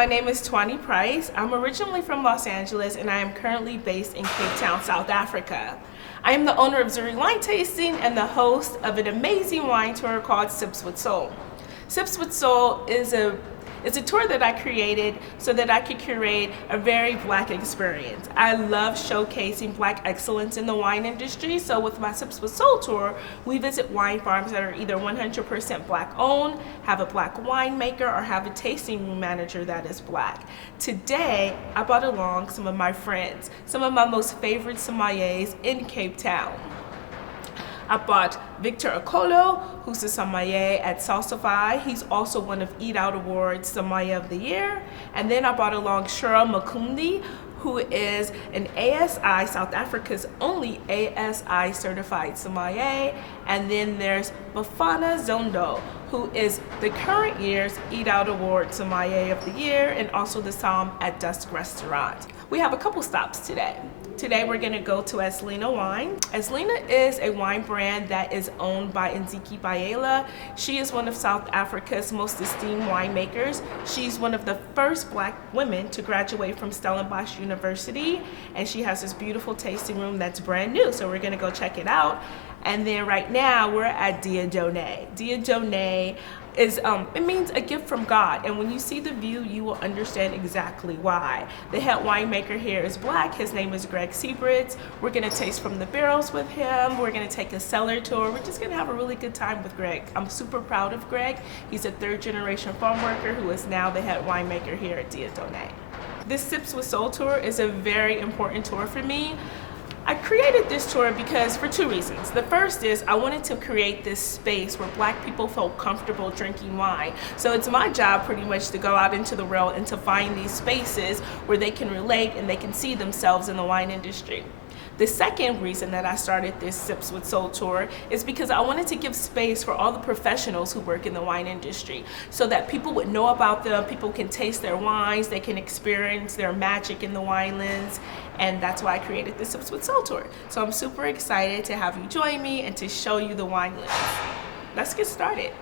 my name is Tuanni Price. I'm originally from Los Angeles and I am currently based in Cape Town, South Africa. I am the owner of Zuri Wine Tasting and the host of an amazing wine tour called Sips with Soul. Sips with Soul is a tour that I created so that I could curate a very Black experience. I love showcasing Black excellence in the wine industry, so with my Sips with Soul tour, we visit wine farms that are either 100% Black owned, have a Black winemaker, or have a tasting room manager that is Black. Today, I brought along some of my friends, some of my most favorite sommeliers in Cape Town. I brought Victor Okolo, who's a sommelier at Salsify. He's also one of Eat Out Awards Sommelier of the Year. And then I brought along Shura Makundi, who is an ASI, South Africa's only ASI certified sommelier. And then there's Bafana Zondo, who is the current year's Eat Out Award Sommelier of the Year and also the Somm at Dusk Restaurant. We have a couple stops today. Today we're going to go to Aslina Wines. Aslina is a wine brand that is owned by Ntsiki Biyela. She is one of South Africa's most esteemed winemakers. She's one of the first Black women to graduate from Stellenbosch University, and she has this beautiful tasting room that's brand new, so we're going to go check it out. And then right now we're at Dieu Donné. Dieu Donné is, it means a gift from God, and when you see the view, you will understand exactly why. The head winemaker here is Black. His name is Greg Siebrits. We're gonna taste from the barrels with him. We're gonna take a cellar tour. We're just gonna have a really good time with Greg. I'm super proud of Greg. He's a third-generation farm worker who is now the head winemaker here at Dieu Donné. This Sips with Soul tour is a very important tour for me. I created this tour because for two reasons. The first is I wanted to create this space where Black people felt comfortable drinking wine. So it's my job pretty much to go out into the world and to find these spaces where they can relate and they can see themselves in the wine industry. The second reason that I started this Sips with Soul tour is because I wanted to give space for all the professionals who work in the wine industry so that people would know about them, people can taste their wines, they can experience their magic in the winelands, and that's why I created the Sips with Soul tour. So I'm super excited to have you join me and to show you the winelands. Let's get started.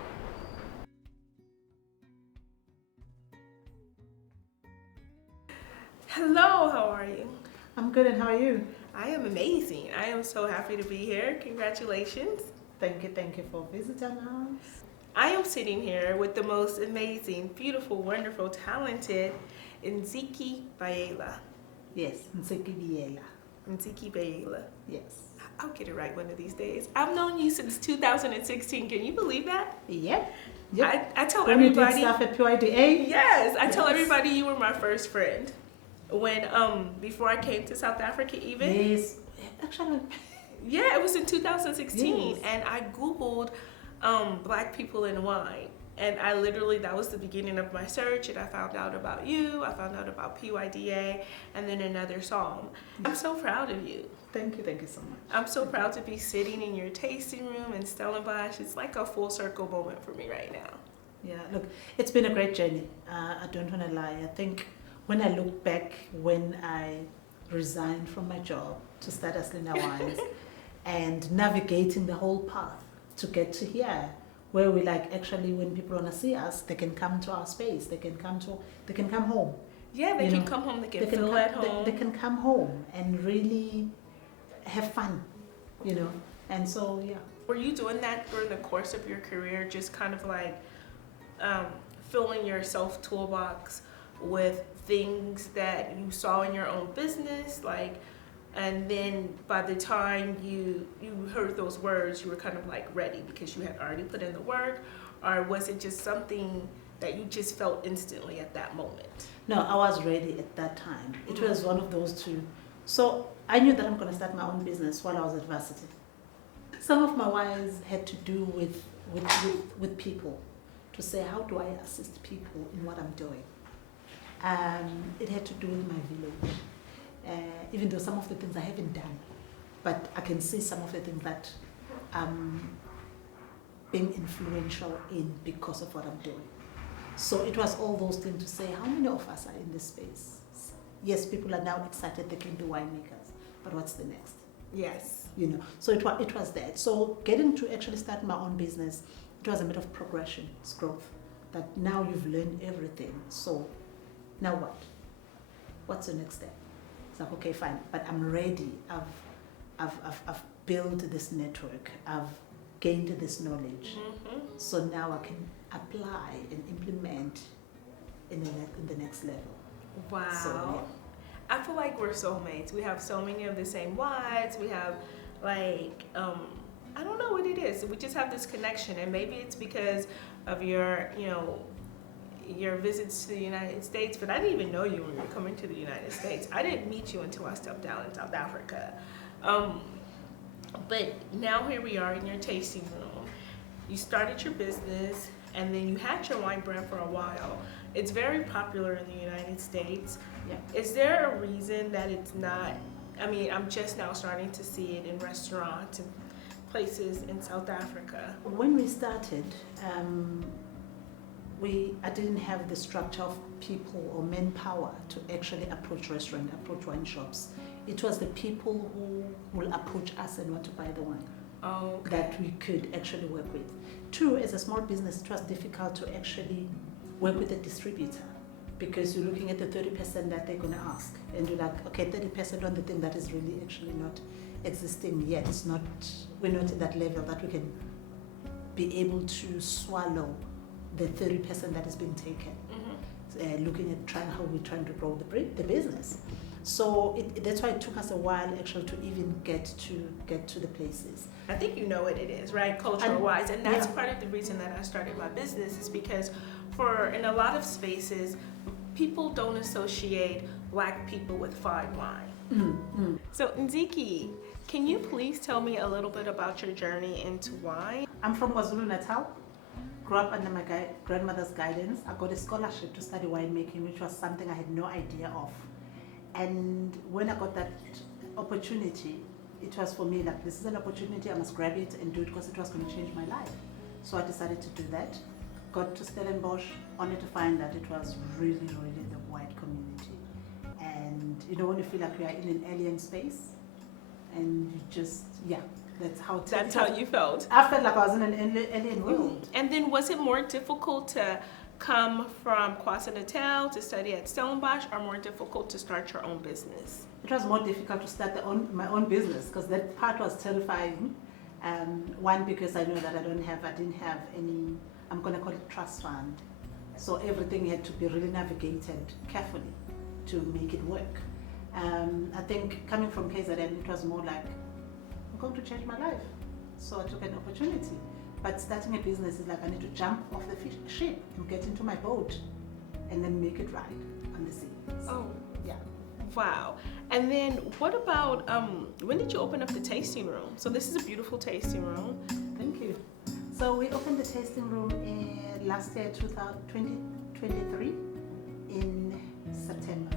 Hello, how are you? I'm good, and how are you? I am amazing. I am so happy to be here. Congratulations. Thank you for visiting us. I am sitting here with the most amazing, beautiful, wonderful, talented Ntsiki Biyela. Yes, Ntsiki Biyela. Ntsiki Biyela. Yes. I'll get it right one of these days. I've known you since 2016. Can you believe that? Yep. I tell when everybody. You did stuff at PYDA? Yes, I tell everybody you were my first friend. When before I came to South Africa even. Yes. Actually. Yeah, it was in 2016, yes. And I Googled Black people in wine, and I literally, that was the beginning of my search, and I found out about you, I found out about PYDA, and then another Somm. I'm so proud of you. Thank you so much. I'm so proud to be sitting in your tasting room in Stellenbosch. It's like a full circle moment for me right now. Yeah, look, it's been a great journey. I don't want to lie. I think when I look back when I resigned from my job to start Aslina Wines and navigating the whole path to get to here, where we like actually when people want to see us, they can come to our space, they can come home. Yeah, they can come home, they can feel at home. They can come home and really have fun, and so yeah. Were you doing that during the course of your career, just kind of like filling your self toolbox with things that you saw in your own business, like, and then by the time you heard those words, you were kind of like ready because you had already put in the work, or was it just something that you just felt instantly at that moment? No, I was ready at that time. It was one of those two. So I knew that I'm going to start my own business while I was at varsity. Some of my wines had to do with people, to say how do I assist people in what I'm doing. It had to do with my village, even though some of the things I haven't done, but I can see some of the things that I'm being influential in because of what I'm doing. So it was all those things to say, how many of us are in this space? Yes, people are now excited they can do winemakers, but what's the next? Yes. So it was that. So getting to actually start my own business, it was a bit of progression, it's growth. That now you've learned everything. So Now what? What's the next step? It's like, okay, fine, but I'm ready. I've built this network. I've gained this knowledge. Mm-hmm. So now I can apply and implement in the next level. Wow. So, yeah. I feel like we're soulmates. We have so many of the same whys. We have like, I don't know what it is. We just have this connection, and maybe it's because of your, your visits to the United States, but I didn't even know you when you were coming to the United States. I didn't meet you until I stepped down in South Africa. But now here we are in your tasting room. You started your business, and then you had your wine brand for a while. It's very popular in the United States. Yeah. Is there a reason that it's not? I mean, I'm just now starting to see it in restaurants and places in South Africa. When we started, I didn't have the structure of people or manpower to actually approach restaurants, approach wine shops. It was the people who will approach us and want to buy the wine that we could actually work with. Two, as a small business, it was difficult to actually work with a distributor because you're looking at the 30% that they're going to ask. And you're like, okay, 30% on the thing that is really actually not existing yet. We're not at that level that we can be able to swallow the 30% that is being taken. Mm-hmm. Looking at how we're trying to grow the business. So that's why it took us a while actually to even get to the places. I think you know what it is, right? Cultural wise. And that's part of the reason that I started my business is because in a lot of spaces, people don't associate Black people with fine wine. Mm-hmm. So Ntsiki, can you please tell me a little bit about your journey into wine? I'm from KwaZulu-Natal. Grew up under my grandmother's guidance. I got a scholarship to study winemaking, which was something I had no idea of. And when I got that opportunity, it was for me like, this is an opportunity, I must grab it and do it because it was going to change my life. So I decided to do that. Got to Stellenbosch, only to find that it was really, really the white community. And when you feel like you are in an alien space, and you just, that's how you felt. I felt like I was in an alien world. And then was it more difficult to come from KwaZulu-Natal to study at Stellenbosch, or more difficult to start your own business? It was more difficult to start my own business because that part was terrifying. One, because I know that I didn't have any, I'm going to call it trust fund. So everything had to be really navigated carefully to make it work. I think coming from KZN, it was more like, I'm going to change my life. So I took an opportunity. But starting a business is like, I need to jump off the ship and get into my boat and then make it right on the sea. So, yeah. Wow. And then what about, when did you open up the tasting room? So this is a beautiful tasting room. Thank you. So we opened the tasting room in last year, 2023, in September.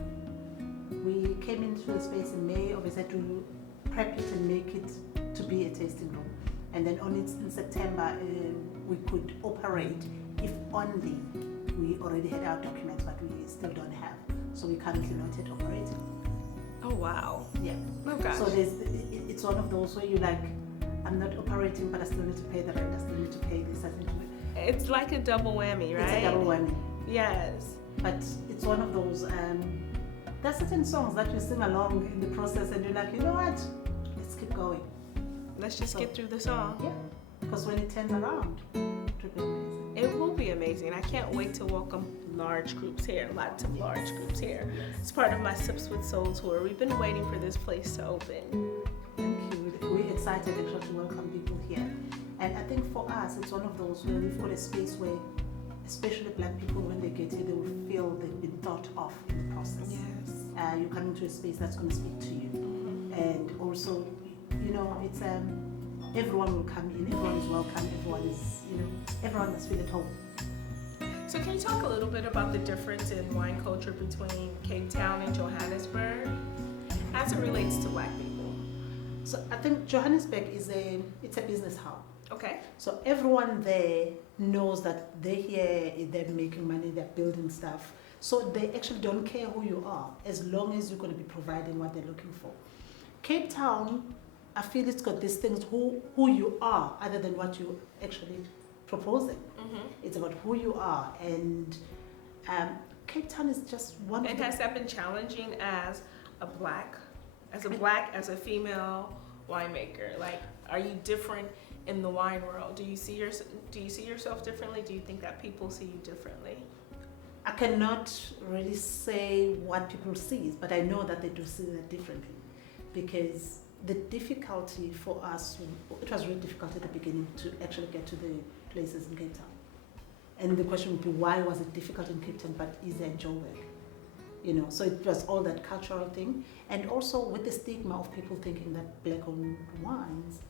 We came into the space in May, obviously to prep it and make it to be a tasting room. And then only in September we could operate if only we already had our documents, but we still don't have. So we currently not yet operating. Oh wow. Yeah. Oh gosh. So it's one of those where you like, I'm not operating, but I still need to pay the rent. I still need to pay this. It's like a double whammy, right? It's a double whammy. Yes. But it's one of those. There are certain songs that you sing along in the process, and you're like, you know what? Let's keep going. Let's just get through the song. Yeah. Because when it turns around, it will be amazing. It will be amazing. I can't wait to welcome large groups here, lots of large groups here. It's part of my Sips with Soul tour. We've been waiting for this place to open. Thank you. We're excited actually to welcome people here. And I think for us, it's one of those where we've got a space where, especially Black people, when they get here, they will feel they've been thought of in the process. Yes. You come into a space that's going to speak to you. Mm-hmm. And also, it's everyone will come in, everyone is welcome, everyone must feel at home. So can you talk a little bit about the difference in wine culture between Cape Town and Johannesburg as it relates to Black people? So I think Johannesburg it's a business hub. Okay. So everyone there knows that they're here, they're making money, they're building stuff. So they actually don't care who you are as long as you're going to be providing what they're looking for. Cape Town, I feel it's got these things, who you are, other than what you're actually proposing. Mm-hmm. It's about who you are. And Cape Town is just one And of the... has that been challenging as a as a female winemaker? Like, are you different in the wine world? Do you see yourself differently? Do you think that people see you differently? I cannot really say what people see, but I know that they do see that differently, because the difficulty for us, it was really difficult at the beginning to actually get to the places in Cape Town. And the question would be, why was it difficult in Cape Town but easier in Joburg? You know, so it was all that cultural thing, and also with the stigma of people thinking that black-owned wines,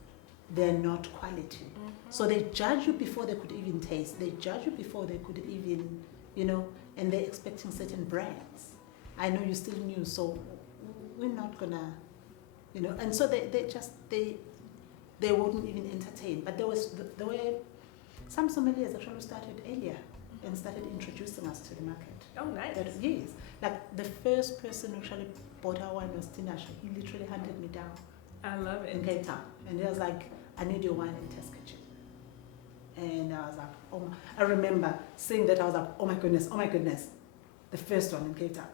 they're not quality. Mm-hmm. So they judge you before they could even taste. They judge you before they could even, you know, and they're expecting certain brands. I know you're still new, so we're not gonna, you know. And so they wouldn't even entertain. But there were some sommeliers actually started earlier and started introducing us to the market. Oh, nice. Yes. Like the first person who actually bought our wine was Tinashe. He literally hunted me down. I love it. In Cape Town. And he was like, I need your wine in test kitchen. And I was like, oh my, I remember seeing that, I was like, oh my goodness. The first one in Cape Town.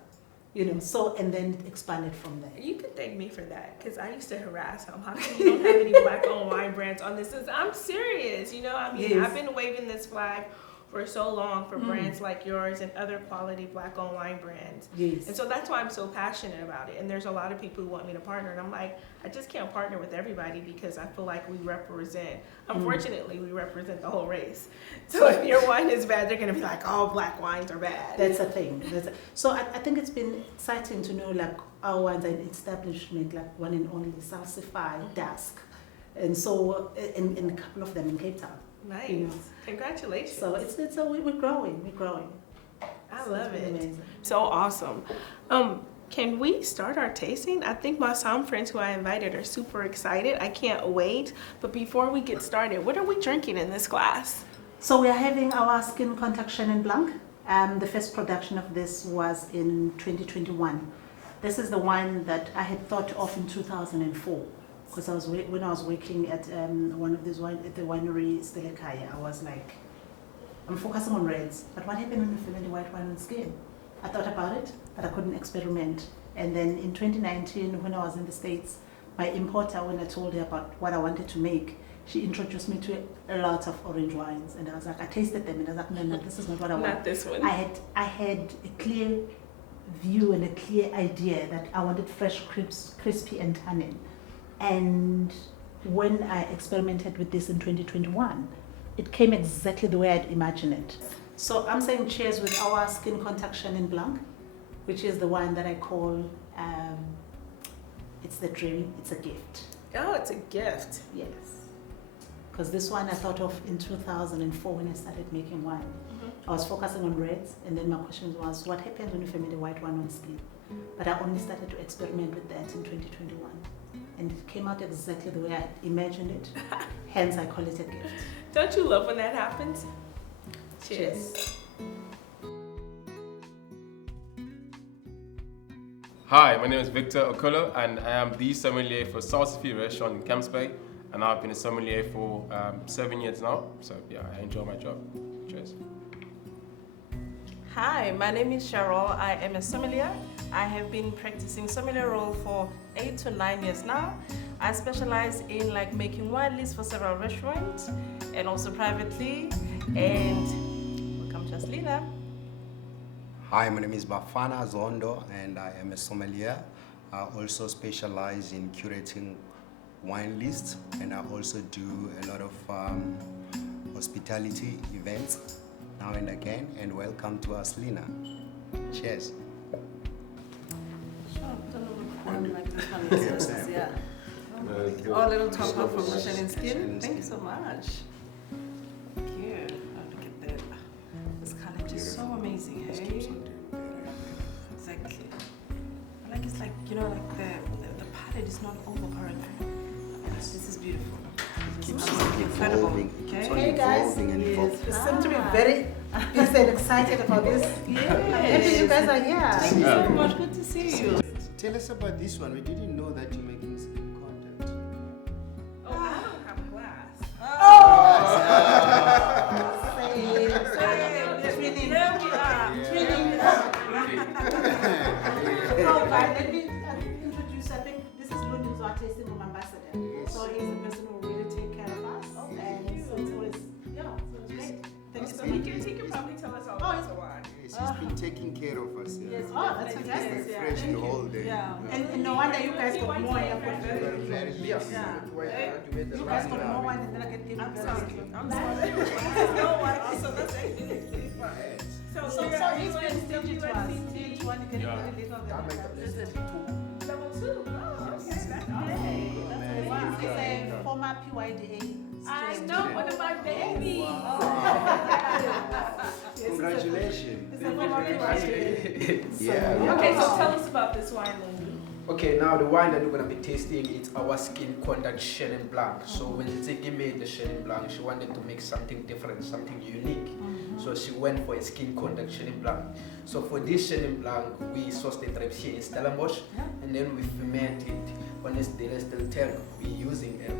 You know, so, and then it expanded from there. You can thank me for that, because I used to harass him. How come you don't have any black-owned wine brands on this? I'm serious, you know. I mean, yes. I've been waving this flag for so long for brands like yours and other quality black-owned wine brands. Yes. And so that's why I'm so passionate about it. And there's a lot of people who want me to partner, and I'm like, I just can't partner with everybody, because I feel like we represent, unfortunately, we represent the whole race. So if your wine is bad, they're going to be like, all black wines are bad. That's a thing. So I think it's been exciting to know, like, our wines are an establishment, like one and only, Salsify, Dusk. And so, in a couple of them in Cape Town. Nice. You know. Congratulations. So we're growing. I so love it. Amazing. So awesome. Can we start our tasting? I think my Somm friends who I invited are super excited. I can't wait. But before we get started, what are we drinking in this glass? So we are having our Skin Contact Chenin Blanc. The first production of this was in 2021. This is the wine that I had thought of in 2004. Because when I was working at one of these at the winery Stellenbosch, I was like, I'm focusing on reds, but what happened when you fill in the white wine on skin? I thought about it, but I couldn't experiment. And then in 2019, when I was in the States, my importer, when I told her about what I wanted to make, she introduced me to a lot of orange wines, and I was like, I tasted them, and I was like, no, this is not what I want. Not this one. I had a clear view and a clear idea that I wanted fresh, crispy, and tannin. And when I experimented with this in 2021, it came exactly the way I'd imagined it. So I'm saying cheers with our Skin Contact Chenin Blanc, which is the wine that I call, it's the dream, it's a gift. Oh, it's a gift. Yes. Because this one I thought of in 2004 when I started making wine. I was focusing on reds, and then my question was, what happens when you ferment the white wine on skin? But I only started to experiment with that in 2021. And it came out exactly the way I imagined it. Hence, I call it a gift. Don't you love when that happens? Cheers. Hi, my name is Victor Okolo, and I am the sommelier for Salsify restaurant in Camps Bay. And I've been a sommelier for 7 years now. So yeah, I enjoy my job. Cheers. Hi, my name is Cheryl. I am a sommelier. I have been practicing sommelier role for 8 to 9 years now. I specialize in making wine lists for several restaurants and also privately. And welcome to Aslina. Hi, my name is Bafana Zondo, and I am a sommelier. I also specialize in curating wine lists, and I also do a lot of hospitality events now and again. And welcome to Aslina. Cheers. Yeah. Oh, little top up from Chenin Skin. Thank you so much. Thank you. Oh, look at that. This color is just so amazing, hey? Exactly. It's the palette is not overpowering. This is beautiful. It's incredible. Okay. Hey guys, you seem to be very busy and excited about this. Yes. I'm happy you guys are here. Thank you so much. Good to see you. Tell us about this one. We didn't know that you're making skin contact. Oh, I don't have a glass. Here we are. She's been taking care of us. Yeah. Yes, Oh, that's She's fantastic. been Yeah. fresh the whole day. Yeah. And no wonder you guys got more in your We're portfolio. very busy. You guys got more wine and then I can give you I'm the sorry. rest. I'm sorry. No, what? Also, that's actually pretty fine. So he's been stingy to us. Tuanni, can you Yeah. put a little of that? Level 2. Oh, okay. That's great. Wow. He's a former PYDA. I know, one of my babies. Congratulations. He's a former PYDA. Yeah. Okay, so tell us about this wine, Lindy. Okay, now the wine that we're gonna be tasting is our skin contact Chenin Blanc. So when Ntsiki made the Chenin Blanc, she wanted to make something different, something unique. So she went for a skin contact Chenin Blanc. So for this Chenin Blanc, we sourced the grapes here in Stellenbosch, and then we ferment it on a stainless steel tank. We're using a